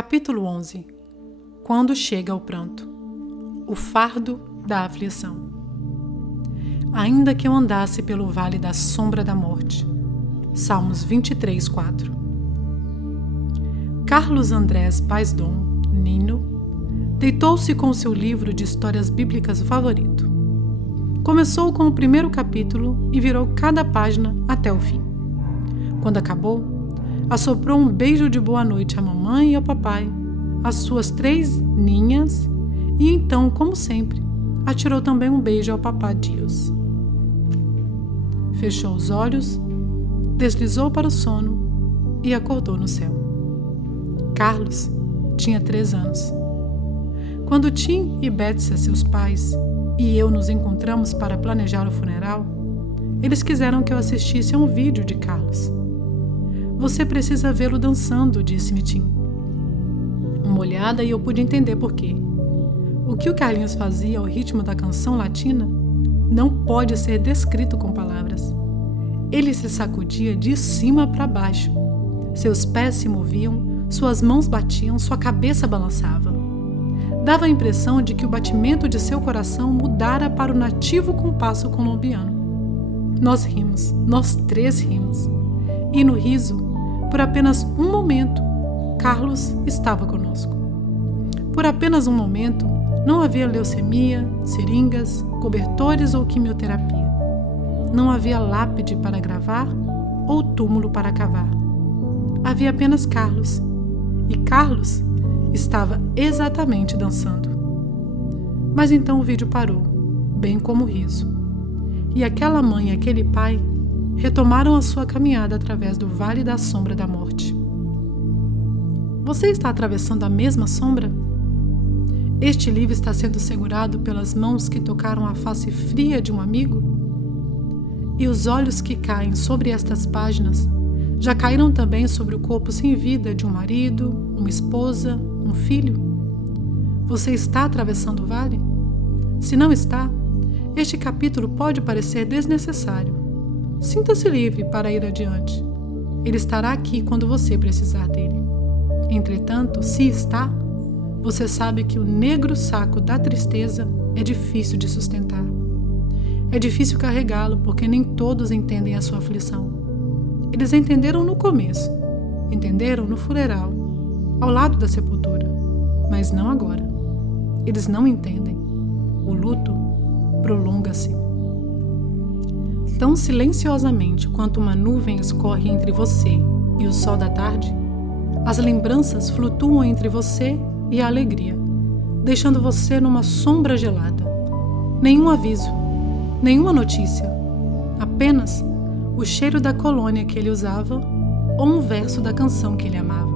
Capítulo 11. Quando chega o pranto. O fardo da aflição. Ainda que eu andasse pelo vale da sombra da morte. Salmos 23, 4. Carlos Andrés Paes-Dom, Nino, deitou-se com seu livro de histórias bíblicas favorito. Começou com o primeiro capítulo e virou cada página até o fim. Quando acabou, assoprou um beijo de boa noite à mamãe e ao papai, às suas 3 ninhas, e então, como sempre, atirou também um beijo ao papá Deus. Fechou os olhos, deslizou para o sono e acordou no céu. Carlos tinha 3 anos. Quando Tim e Betsy, seus pais, e eu nos encontramos para planejar o funeral, eles quiseram que eu assistisse a um vídeo de Carlos. Você precisa vê-lo dançando, disse-me Tim. Uma olhada e eu pude entender por quê. O que o Carlinhos fazia ao ritmo da canção latina não pode ser descrito com palavras. Ele se sacudia de cima para baixo. Seus pés se moviam, suas mãos batiam, sua cabeça balançava. Dava a impressão de que o batimento de seu coração mudara para o nativo compasso colombiano. Nós rimos, nós 3 rimos. E no riso, por apenas um momento, Carlos estava conosco. Por apenas um momento, não havia leucemia, seringas, cobertores ou quimioterapia. Não havia lápide para gravar ou túmulo para cavar. Havia apenas Carlos. E Carlos estava exatamente dançando. Mas então o vídeo parou, bem como o riso. E aquela mãe e aquele pai retomaram a sua caminhada através do vale da sombra da morte. Você está atravessando a mesma sombra? Este livro está sendo segurado pelas mãos que tocaram a face fria de um amigo? E os olhos que caem sobre estas páginas já caíram também sobre o corpo sem vida de um marido, uma esposa, um filho? Você está atravessando o vale? Se não está, este capítulo pode parecer desnecessário. Sinta-se livre para ir adiante. Ele estará aqui quando você precisar dele. Entretanto, se está, você sabe que o negro saco da tristeza é difícil de sustentar. É difícil carregá-lo porque nem todos entendem a sua aflição. Eles entenderam no começo, entenderam no funeral, ao lado da sepultura, mas não agora. Eles não entendem. O luto prolonga-se. Tão silenciosamente quanto uma nuvem escorre entre você e o sol da tarde, as lembranças flutuam entre você e a alegria, deixando você numa sombra gelada. Nenhum aviso, nenhuma notícia, apenas o cheiro da colônia que ele usava ou um verso da canção que ele amava.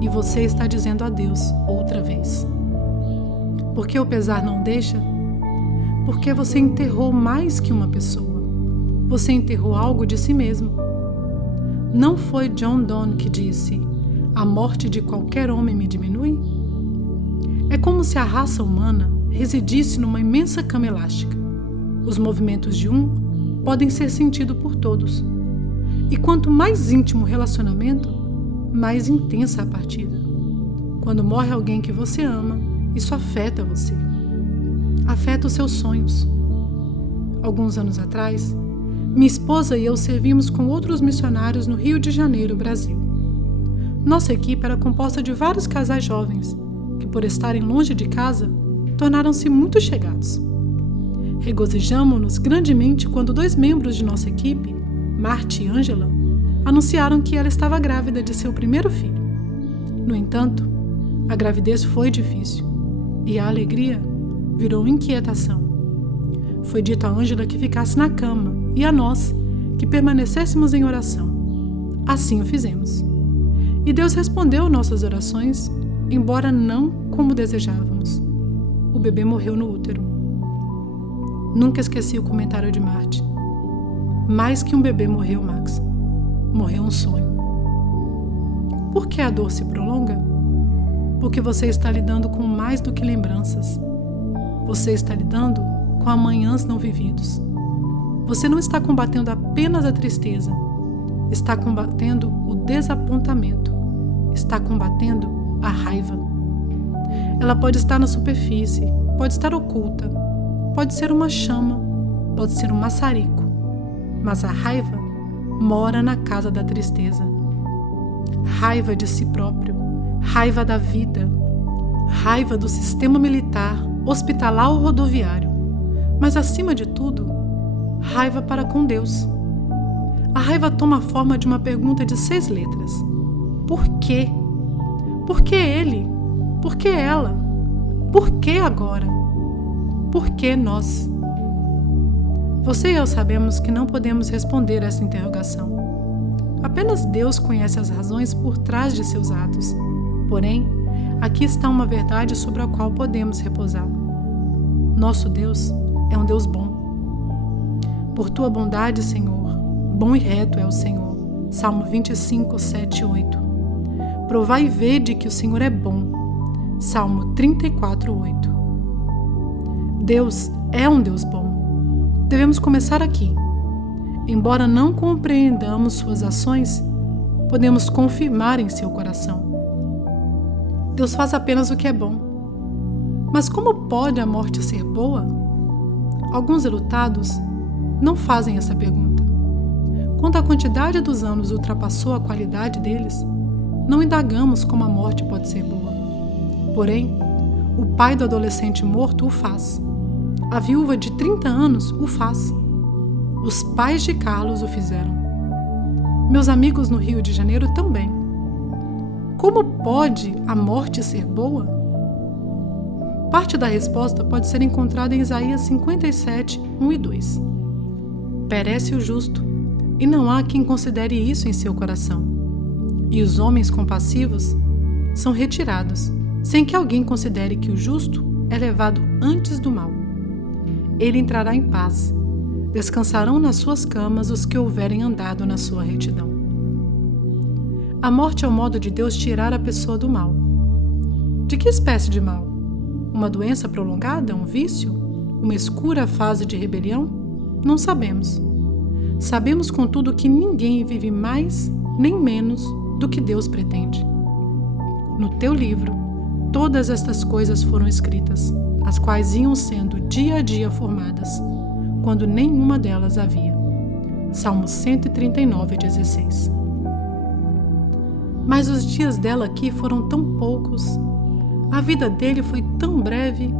E você está dizendo adeus outra vez. Porque o pesar não deixa? Porque você enterrou mais que uma pessoa. Você enterrou algo de si mesmo. Não foi John Donne que disse: a morte de qualquer homem me diminui? É como se a raça humana residisse numa imensa cama elástica. Os movimentos de um podem ser sentidos por todos. E quanto mais íntimo o relacionamento, mais intensa a partida. Quando morre alguém que você ama, isso afeta você. Afeta os seus sonhos. Alguns anos atrás, minha esposa e eu servimos com outros missionários no Rio de Janeiro, Brasil. Nossa equipe era composta de vários casais jovens, que por estarem longe de casa, tornaram-se muito chegados. Regozijamo-nos grandemente quando 2 membros de nossa equipe, Marta e Ângela, anunciaram que ela estava grávida de seu primeiro filho. No entanto, a gravidez foi difícil e a alegria virou inquietação. Foi dito a Ângela que ficasse na cama e a nós que permanecêssemos em oração. Assim o fizemos. E Deus respondeu nossas orações, embora não como desejávamos. O bebê morreu no útero. Nunca esqueci o comentário de Marte. Mais que um bebê morreu, Max. Morreu um sonho. Por que a dor se prolonga? Porque você está lidando com mais do que lembranças. Você está lidando com amanhãs não vividos. Você não está combatendo apenas a tristeza. Está combatendo o desapontamento. Está combatendo a raiva. Ela pode estar na superfície, pode estar oculta, pode ser uma chama, pode ser um maçarico, mas a raiva mora na casa da tristeza. Raiva de si próprio, raiva da vida, raiva do sistema militar, hospitalar ou rodoviário, mas acima de tudo, raiva para com Deus. A raiva toma a forma de uma pergunta de 6 letras. Por quê? Por que ele? Por que ela? Por que agora? Por que nós? Você e eu sabemos que não podemos responder essa interrogação. Apenas Deus conhece as razões por trás de seus atos. Porém, aqui está uma verdade sobre a qual podemos repousar. Nosso Deus é um Deus bom. Por tua bondade, Senhor, bom e reto é o Senhor. Salmo 25, 7 e 8. Provai e vede que o Senhor é bom. Salmo 34, 8. Deus é um Deus bom. Devemos começar aqui. Embora não compreendamos suas ações, podemos confirmar em seu coração. Deus faz apenas o que é bom. Mas como pode a morte ser boa? Alguns enlutados não fazem essa pergunta. Quando a quantidade dos anos ultrapassou a qualidade deles, não indagamos como a morte pode ser boa. Porém, o pai do adolescente morto o faz. A viúva de 30 anos o faz. Os pais de Carlos o fizeram. Meus amigos no Rio de Janeiro também. Como pode a morte ser boa? Parte da resposta pode ser encontrada em Isaías 57, 1 e 2. Perece o justo, e não há quem considere isso em seu coração. E os homens compassivos são retirados, sem que alguém considere que o justo é levado antes do mal. Ele entrará em paz. Descansarão nas suas camas os que houverem andado na sua retidão. A morte é o modo de Deus tirar a pessoa do mal. De que espécie de mal? Uma doença prolongada? Um vício? Uma escura fase de rebelião? Não sabemos. Sabemos, contudo, que ninguém vive mais nem menos do que Deus pretende. No teu livro, todas estas coisas foram escritas, as quais iam sendo dia a dia formadas, quando nenhuma delas havia. Salmo 139, 16. Mas os dias dela aqui foram tão poucos, a vida dele foi tão breve.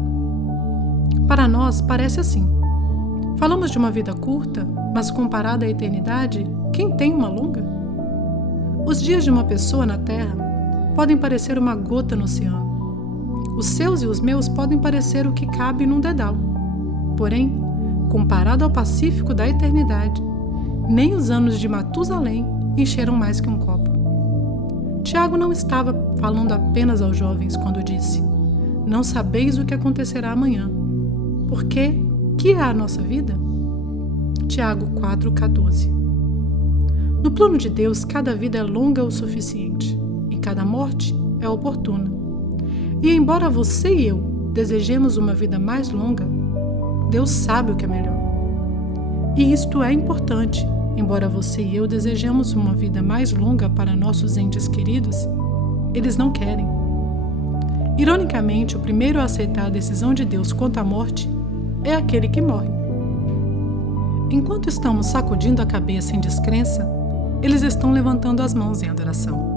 Para nós parece assim. Falamos de uma vida curta, mas comparada à eternidade, quem tem uma longa? Os dias de uma pessoa na Terra podem parecer uma gota no oceano. Os seus e os meus podem parecer o que cabe num dedal. Porém, comparado ao Pacífico da eternidade, nem os anos de Matusalém encheram mais que um copo. Tiago não estava falando apenas aos jovens quando disse: não sabeis o que acontecerá amanhã. Porque que é a nossa vida? Tiago 4,14. No plano de Deus, cada vida é longa o suficiente e cada morte é oportuna. E embora você e eu desejemos uma vida mais longa, Deus sabe o que é melhor. E isto é importante, embora você e eu desejemos uma vida mais longa para nossos entes queridos, eles não querem. Ironicamente, o primeiro a aceitar a decisão de Deus quanto à morte é aquele que morre. Enquanto estamos sacudindo a cabeça em descrença, eles estão levantando as mãos em adoração.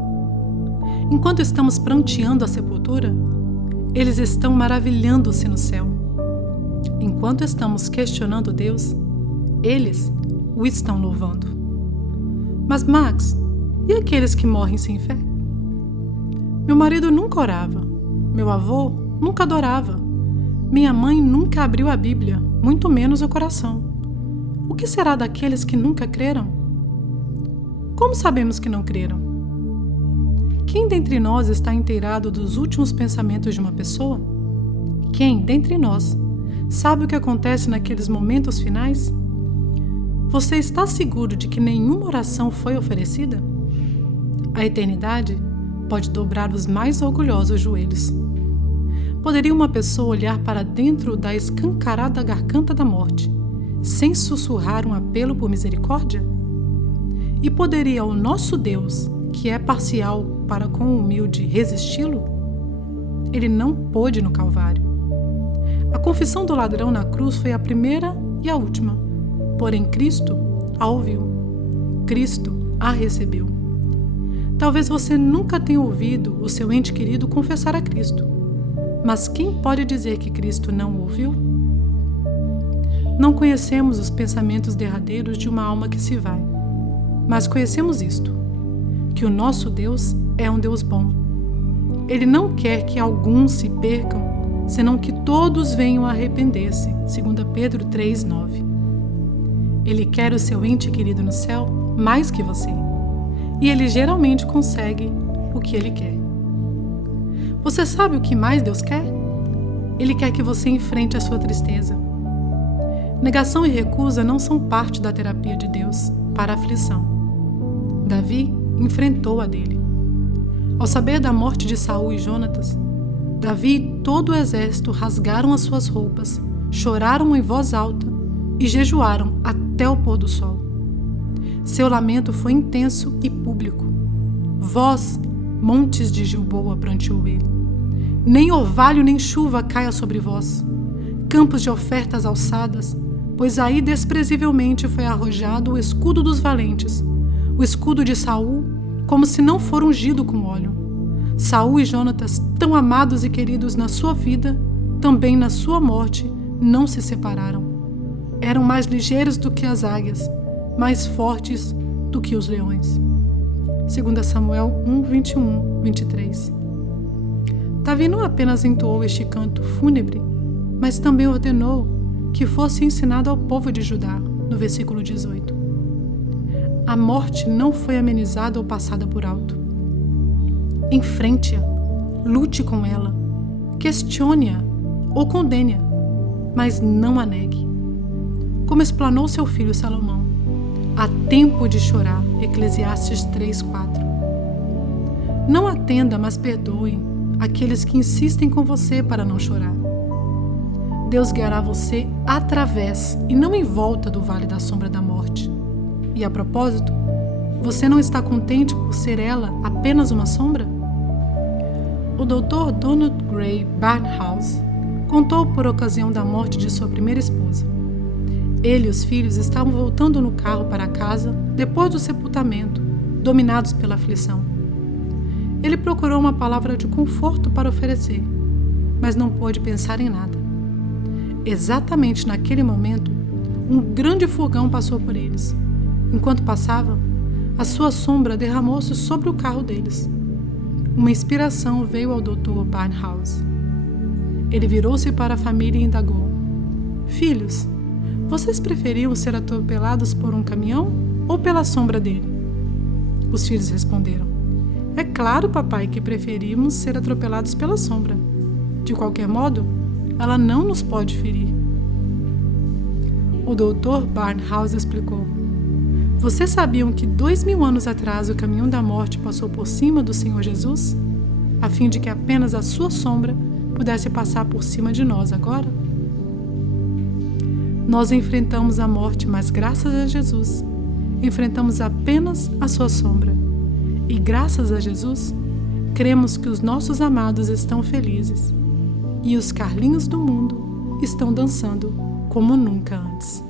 Enquanto estamos pranteando a sepultura, eles estão maravilhando-se no céu. Enquanto estamos questionando Deus, eles o estão louvando. Mas Max, e aqueles que morrem sem fé? Meu marido nunca orava, meu avô nunca adorava, minha mãe nunca abriu a Bíblia, muito menos o coração. O que será daqueles que nunca creram? Como sabemos que não creram? Quem dentre nós está inteirado dos últimos pensamentos de uma pessoa? Quem dentre nós sabe o que acontece naqueles momentos finais? Você está seguro de que nenhuma oração foi oferecida? A eternidade pode dobrar os mais orgulhosos joelhos. Poderia uma pessoa olhar para dentro da escancarada garganta da morte, sem sussurrar um apelo por misericórdia? E poderia o nosso Deus, que é parcial para com o humilde, resisti-lo? ele não pôde no Calvário. A confissão do ladrão na cruz foi a primeira e a última, porém Cristo a ouviu. Cristo a recebeu. Talvez você nunca tenha ouvido o seu ente querido confessar a Cristo, mas quem pode dizer que Cristo não o ouviu? Não conhecemos os pensamentos derradeiros de uma alma que se vai, mas conhecemos isto, que o nosso Deus é um Deus bom. Ele não quer que alguns se percam, senão que todos venham a arrepender-se, 2 Pedro 3:9. Ele quer o seu ente querido no céu mais que você, e ele geralmente consegue o que ele quer. Você sabe o que mais Deus quer? Ele quer que você enfrente a sua tristeza. Negação e recusa não são parte da terapia de Deus para a aflição. Davi enfrentou a dele. Ao saber da morte de Saul e Jonatas, Davi e todo o exército rasgaram as suas roupas, choraram em voz alta e jejuaram até o pôr do sol. Seu lamento foi intenso e público. Vós, montes de Gilboa, pranteou ele, nem orvalho nem chuva caia sobre vós, campos de ofertas alçadas, pois aí desprezivelmente foi arrojado o escudo dos valentes, o escudo de Saul, como se não for ungido com óleo. Saul e Jonatas, tão amados e queridos na sua vida, também na sua morte, não se separaram. Eram mais ligeiros do que as águias, mais fortes do que os leões. 2 Samuel 1, 21, 23. Davi não apenas entoou este canto fúnebre, mas também ordenou que fosse ensinado ao povo de Judá, no versículo 18. A morte não foi amenizada ou passada por alto. Enfrente-a, lute com ela, questione-a ou condene-a, mas não a negue. Como explanou seu filho Salomão, há tempo de chorar, Eclesiastes 3:4. Não atenda, mas perdoe aqueles que insistem com você para não chorar. Deus guiará você através e não em volta do vale da sombra da morte. E a propósito, você não está contente por ser ela apenas uma sombra? O Dr. Donald Grey Barnhouse contou por ocasião da morte de sua primeira esposa. Ele e os filhos estavam voltando no carro para casa depois do sepultamento, dominados pela aflição. Ele procurou uma palavra de conforto para oferecer, mas não pôde pensar em nada. Exatamente naquele momento, um grande furgão passou por eles. Enquanto passava, a sua sombra derramou-se sobre o carro deles. Uma inspiração veio ao Dr. Barnhouse. Ele virou-se para a família e indagou: Filhos, vocês preferiam ser atropelados por um caminhão ou pela sombra dele? Os filhos responderam: É claro, papai, que preferimos ser atropelados pela sombra. De qualquer modo, ela não nos pode ferir. O Dr. Barnhouse explicou: Vocês sabiam que 2000 anos atrás o caminhão da morte passou por cima do Senhor Jesus, a fim de que apenas a sua sombra pudesse passar por cima de nós agora? Nós enfrentamos a morte, mas graças a Jesus, enfrentamos apenas a sua sombra. E graças a Jesus, cremos que os nossos amados estão felizes e os Carlinhos do mundo estão dançando como nunca antes.